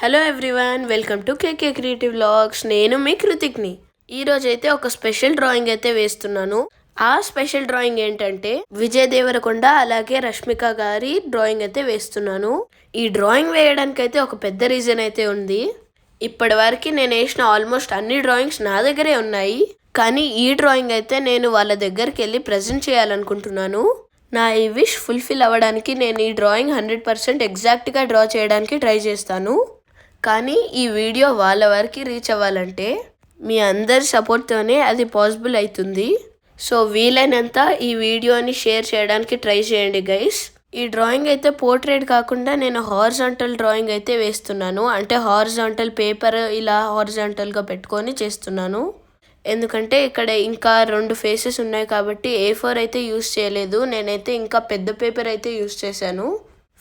Hello everyone, welcome to KK creative vlogs. నేను మీ కృతిక్ని. ఈరోజైతే ఒక స్పెషల్ డ్రాయింగ్ అయితే వేస్తున్నాను. ఆ స్పెషల్ డ్రాయింగ్ ఏంటంటే విజయ్ దేవరకొండ అలాగే రష్మిక గారి డ్రాయింగ్ అయితే వేస్తున్నాను. ఈ డ్రాయింగ్ వేయడానికి అయితే ఒక పెద్ద రీజన్ అయితే ఉంది. ఇప్పటి వరకు నేను వేసిన ఆల్మోస్ట్ అన్ని డ్రాయింగ్స్ నా దగ్గరే ఉన్నాయి. కానీ ఈ డ్రాయింగ్ అయితే నేను వాళ్ళ దగ్గరికి వెళ్ళి ప్రజెంట్ చేయాలనుకుంటున్నాను. నా ఈ విష్ ఫుల్ఫిల్ అవ్వడానికి నేను ఈ డ్రాయింగ్ 100% ఎగ్జాక్ట్గా డ్రా చేయడానికి ట్రై చేస్తాను. కానీ ఈ వీడియో వాళ్ళ వరకు రీచ్ అవ్వాలంటే మీ అందరి సపోర్ట్తోనే అది పాసిబుల్ అవుతుంది. సో వీలైనంత ఈ వీడియోని షేర్ చేయడానికి ట్రై చేయండి గైస్. ఈ డ్రాయింగ్ అయితే పోర్ట్రేట్ కాకుండా నేను హారిజాంటల్ డ్రాయింగ్ అయితే వేస్తున్నాను. అంటే హారిజాంటల్ పేపర్ ఇలా హారిజాంటల్గా పెట్టుకొని చేస్తున్నాను. ఎందుకంటే ఇక్కడ ఇంకా 2 ఫేసెస్ ఉన్నాయి కాబట్టి A4 అయితే యూస్ చేయలేదు. నేనైతే ఇంకా పెద్ద పేపర్ అయితే యూస్ చేశాను.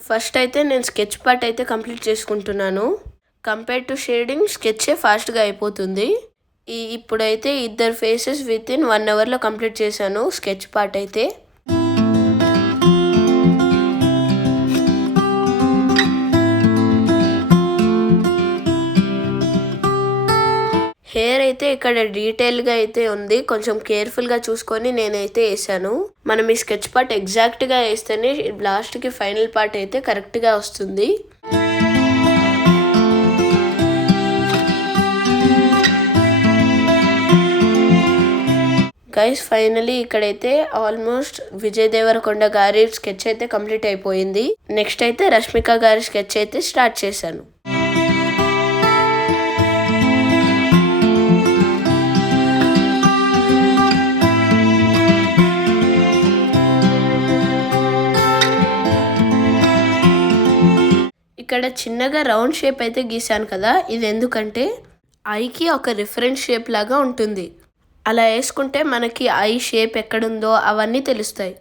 ఫస్ట్ అయితే నేను స్కెచ్ పార్ట్ అయితే కంప్లీట్ చేసుకుంటున్నాను. కంపేర్ టు షేడింగ్ స్కెచే ఫాస్ట్గా అయిపోతుంది. ఇప్పుడైతే 2 ఫేసెస్ విత్ ఇన్ 1 అవర్లో కంప్లీట్ చేశాను స్కెచ్ పార్ట్ అయితే. హెయిర్ అయితే ఇక్కడ డీటెయిల్గా అయితే ఉంది. కొంచెం కేర్ఫుల్గా చూసుకొని నేనైతే వేసాను. మనం ఈ స్కెచ్ పార్ట్ ఎగ్జాక్ట్గా వేస్తేనే లాస్ట్కి ఫైనల్ పార్ట్ అయితే కరెక్ట్గా వస్తుంది. గైస్ ఫైనలీ ఇక్కడైతే ఆల్మోస్ట్ విజయ్ దేవరకొండ గారి స్కెచ్ అయితే కంప్లీట్ అయిపోయింది. నెక్స్ట్ అయితే రష్మిక గారి స్కెచ్ అయితే స్టార్ట్ చేశాను. ఇక్కడ చిన్నగా రౌండ్ షేప్ అయితే గీసాను కదా, ఇది ఎందుకంటే ఐకి ఒక రిఫరెన్స్ షేప్ లాగా ఉంటుంది. అలా వేసుకుంటే మనకి ఐ షేప్ ఎక్కడుందో అవన్నీ తెలుస్తాయి.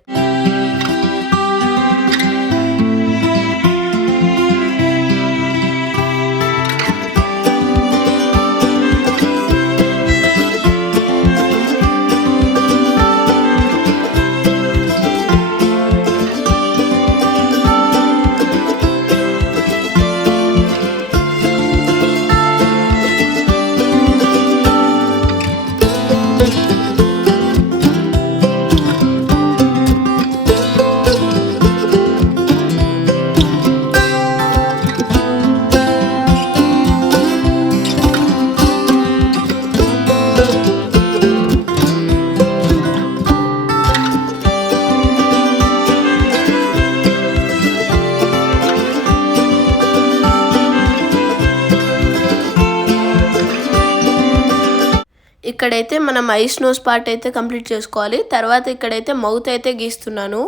ఇక్కడైతే మనం ఐస్ నోస్ పార్ట్ అయితే కంప్లీట్ చేసుకోవాలి. తర్వాత ఇక్కడైతే మౌత్ అయితే గీస్తున్నాను.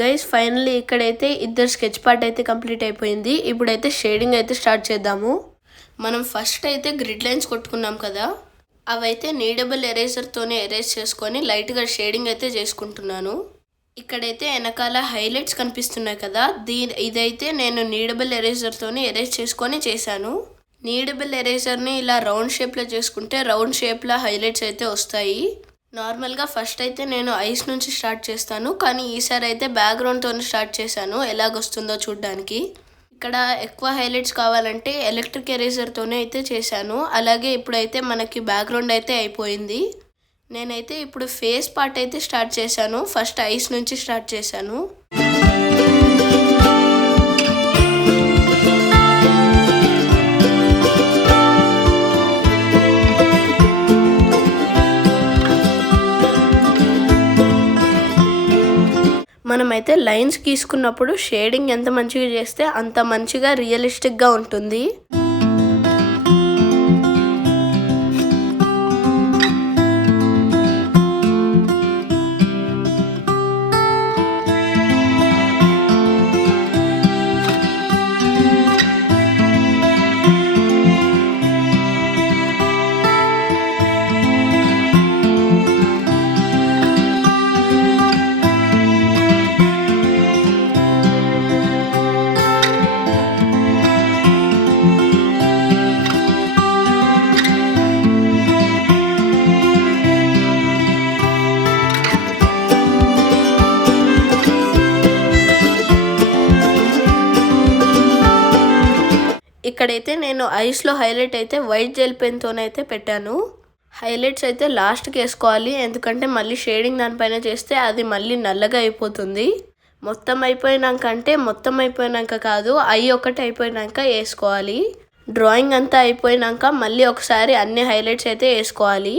గైస్ ఫైనల్లీ ఇక్కడైతే 2 స్కెచ్ పార్ట్ అయితే కంప్లీట్ అయిపోయింది. ఇప్పుడైతే షేడింగ్ అయితే స్టార్ట్ చేద్దాము. మనం ఫస్ట్ అయితే గ్రిడ్ లైన్స్ కొట్టుకున్నాం కదా, అవైతే నీడబుల్ ఎరేజర్తోనే ఎరేజ్ చేసుకొని లైట్గా షేడింగ్ అయితే చేసుకుంటున్నాను. ఇక్కడైతే వెనకాల హైలైట్స్ కనిపిస్తున్నాయి కదా, ఇదైతే నేను నీడబుల్ ఎరేజర్తోనే ఎరేజ్ చేసుకొని చేశాను. నీడబుల్ ఎరేజర్ని ఇలా రౌండ్ షేప్లో చేసుకుంటే రౌండ్ షేప్లో హైలైట్స్ అయితే వస్తాయి. నార్మల్గా ఫస్ట్ అయితే నేను ఐస్ నుంచి స్టార్ట్ చేస్తాను, కానీ ఈసారి అయితే బ్యాక్గ్రౌండ్తో స్టార్ట్ చేశాను ఎలాగొస్తుందో చూడడానికి. ఇక్కడ ఎక్కువ హైలైట్స్ కావాలంటే ఎలక్ట్రిక్ ఎరేజర్తోనే అయితే చేశాను. అలాగే ఇప్పుడైతే మనకి బ్యాక్గ్రౌండ్ అయితే అయిపోయింది. నేనైతే ఇప్పుడు ఫేస్ పార్ట్ అయితే స్టార్ట్ చేశాను. ఫస్ట్ ఐస్ నుంచి స్టార్ట్ చేశాను. మనమైతే లైన్స్ గీసుకున్నప్పుడు షేడింగ్ ఎంత మంచిగా చేస్తే అంత మంచిగా రియలిస్టిక్గా ఉంటుంది. ఇక్కడైతే నేను ఐస్లో హైలైట్ అయితే వైట్ జెల్ పెన్తోనైతే పెట్టాను. హైలైట్స్ అయితే లాస్ట్కి వేసుకోవాలి, ఎందుకంటే మళ్ళీ షేడింగ్ దానిపైన చేస్తే అది మళ్ళీ నల్లగా అయిపోతుంది. మొత్తం అయిపోయినాక కాదు, ఐ ఒకటి అయిపోయినాక వేసుకోవాలి. డ్రాయింగ్ అంతా అయిపోయినాక మళ్ళీ ఒకసారి అన్ని హైలైట్స్ అయితే వేసుకోవాలి.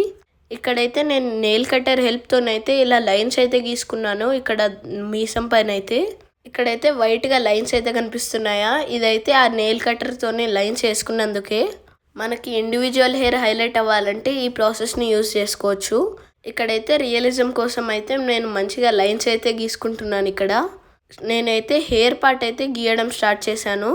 ఇక్కడైతే నేను నెయిల్ కట్టర్ హెల్ప్తోనైతే ఇలా లైన్స్ అయితే గీసుకున్నాను. ఇక్కడ మీసం పైన అయితే ఇక్కడైతే వైట్గా లైన్స్ అయితే కనిపిస్తున్నాయా, ఇదైతే ఆ నెయిల్ కట్టర్తోనే లైన్స్ వేసుకున్నందుకే. మనకి ఇండివిజువల్ హెయిర్ హైలైట్ అవ్వాలంటే ఈ ప్రాసెస్ని యూజ్ చేసుకోవచ్చు. ఇక్కడైతే రియలిజం కోసం అయితే నేను మంచిగా లైన్స్ అయితే గీసుకుంటున్నాను. ఇక్కడ నేనైతే హెయిర్ పార్ట్ అయితే గీయడం స్టార్ట్ చేశాను.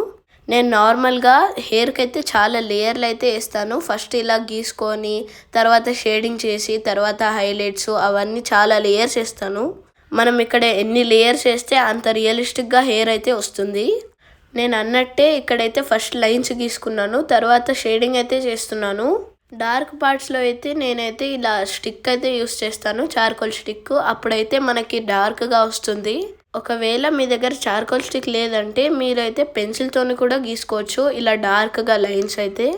నేను నార్మల్గా హెయిర్కి అయితే చాలా లేయర్లు అయితే వేస్తాను. ఫస్ట్ ఇలా గీసుకొని తర్వాత షేడింగ్ చేసి తర్వాత హైలైట్స్ అవన్నీ చాలా లేయర్స్ వేస్తాను. మనం ఇక్కడ ఎన్ని లేయర్స్ వేస్తే అంత రియలిస్టిక్గా హెయిర్ అయితే వస్తుంది. నేను అన్నట్టే ఇక్కడైతే ఫస్ట్ లైన్స్ గీసుకున్నాను, తర్వాత షేడింగ్ అయితే చేస్తున్నాను. డార్క్ పార్ట్స్లో అయితే నేనైతే ఇలా స్టిక్ అయితే యూస్ చేస్తాను, చార్కోల్ స్టిక్. అప్పుడైతే మనకి డార్క్గా వస్తుంది. ఒకవేళ మీ దగ్గర చార్కోల్ స్టిక్ లేదంటే మీరైతే పెన్సిల్తోని కూడా గీసుకోవచ్చు ఇలా డార్క్గా లైన్స్ అయితే.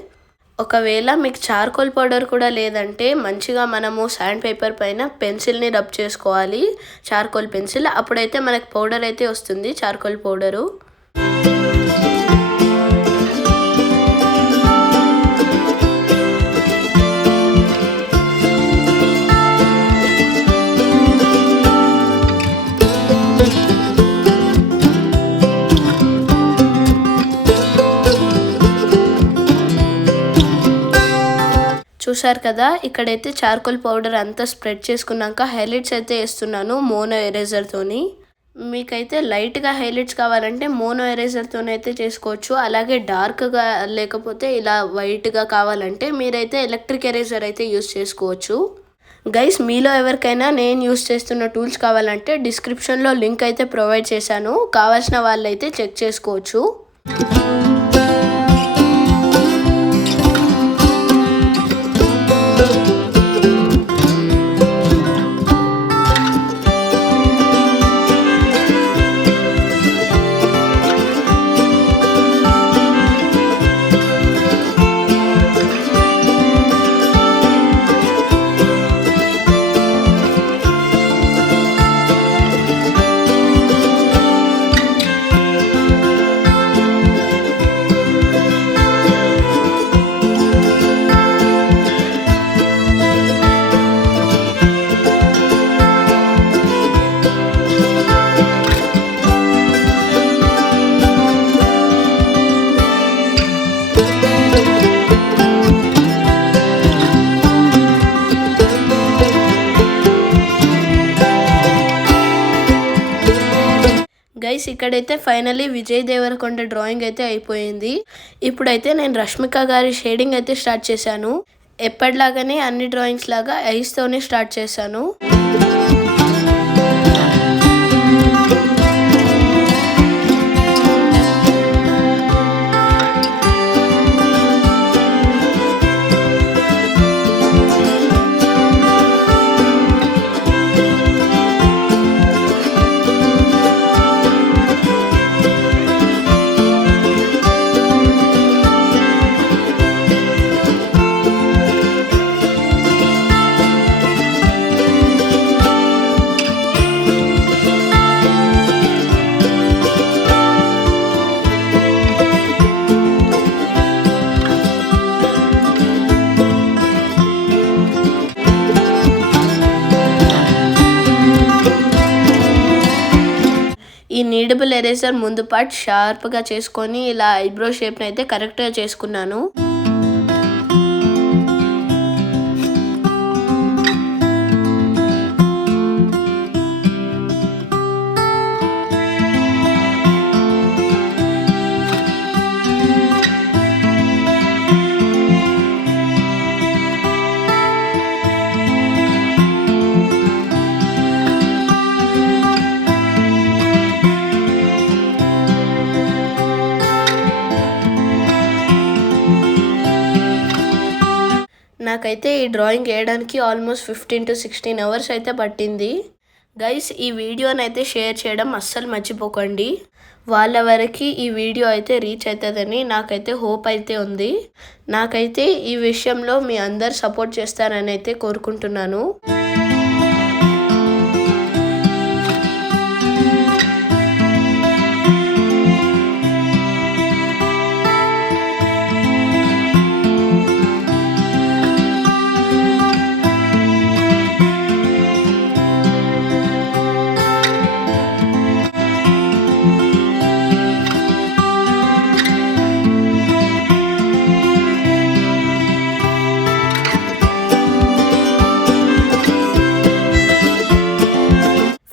ఒకవేళ మీకు చార్కోల్ పౌడర్ కూడా లేదంటే మంచిగా మనము శాండ్ పేపర్ పైన పెన్సిల్ని రబ్ చేసుకోవాలి, చార్కోల్ పెన్సిల్. అప్పుడైతే మనకు పౌడర్ అయితే వస్తుంది, చార్కోల్ పౌడరు. చూసారు కదా, ఇక్కడైతే చార్కోల్ పౌడర్ అంతా స్ప్రెడ్ చేసుకున్నాక హైలైట్స్ అయితే వేస్తున్నాను మోనో ఎరేజర్తోని. మీకైతే లైట్గా హైలైట్స్ కావాలంటే మోనో ఎరేజర్తోనైతే చేసుకోవచ్చు. అలాగే డార్క్గా లేకపోతే ఇలా వైట్గా కావాలంటే మీరైతే ఎలక్ట్రిక్ ఎరేజర్ అయితే యూస్ చేసుకోవచ్చు. గైస్, మీలో ఎవరికైనా నేను యూస్ చేస్తున్న టూల్స్ కావాలంటే డిస్క్రిప్షన్లో లింక్ అయితే ప్రొవైడ్ చేశాను, కావాల్సిన వాళ్ళైతే చెక్ చేసుకోవచ్చు. గైస్, ఇక్కడైతే ఫైనల్లీ విజయ్ దేవరకొండ డ్రాయింగ్ అయితే అయిపోయింది. ఇప్పుడైతే నేను రష్మిక గారి షేడింగ్ అయితే స్టార్ట్ చేశాను. ఎప్పటిలాగానే అన్ని డ్రాయింగ్స్ లాగా ఐస్తోనే స్టార్ట్ చేశాను. ఈ నీడబుల్ ఎరేజర్ ముందు పార్ట్ షార్ప్గా చేసుకొని ఇలా ఐబ్రో షేప్ని అయితే కరెక్ట్గా చేసుకున్నాను. నాకైతే ఈ డ్రాయింగ్ వేయడానికి ఆల్మోస్ట్ 15 to 16 అవర్స్ అయితే పట్టింది. గైస్, ఈ వీడియోని అయితే షేర్ చేయడం అస్సలు మర్చిపోకండి. వాళ్ళ వరకు ఈ వీడియో అయితే రీచ్ అవుతుందని నాకైతే హోప్ అయితే ఉంది. నాకైతే ఈ విషయంలో మీ అందరు సపోర్ట్ చేస్తారని అయితే కోరుకుంటున్నాను.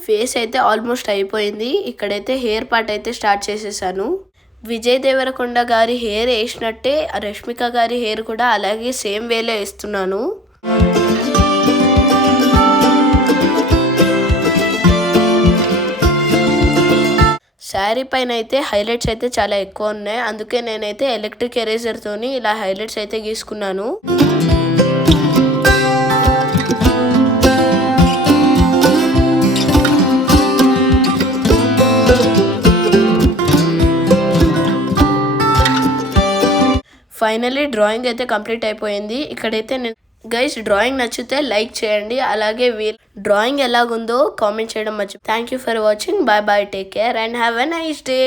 ఫేస్ అయితే ఆల్మోస్ట్ అయిపోయింది. ఇక్కడైతే హెయిర్ పార్ట్ అయితే స్టార్ట్ చేసేసాను. విజయ్ దేవరకొండ గారి హెయిర్ వేసినట్టే రష్మిక గారి హెయిర్ కూడా అలాగే సేమ్ వేలో వేస్తున్నాను. శారీ పైన అయితే హైలైట్స్ అయితే చాలా ఎక్కువ ఉన్నాయి. అందుకే నేనైతే ఎలక్ట్రిక్ ఎరేజర్తోని ఇలా హైలైట్స్ అయితే గీసుకున్నాను. ఫైనల్లీ డ్రాయింగ్ అయితే కంప్లీట్ అయిపోయింది. ఇక్కడైతే నేను గైస్ డ్రాయింగ్ నచ్చితే లైక్ చేయండి. అలాగే డ్రాయింగ్ ఎలాగుందో కామెంట్ చేయడం మర్చిపోండి. Thank you for watching. Bye bye, take care and have a nice day.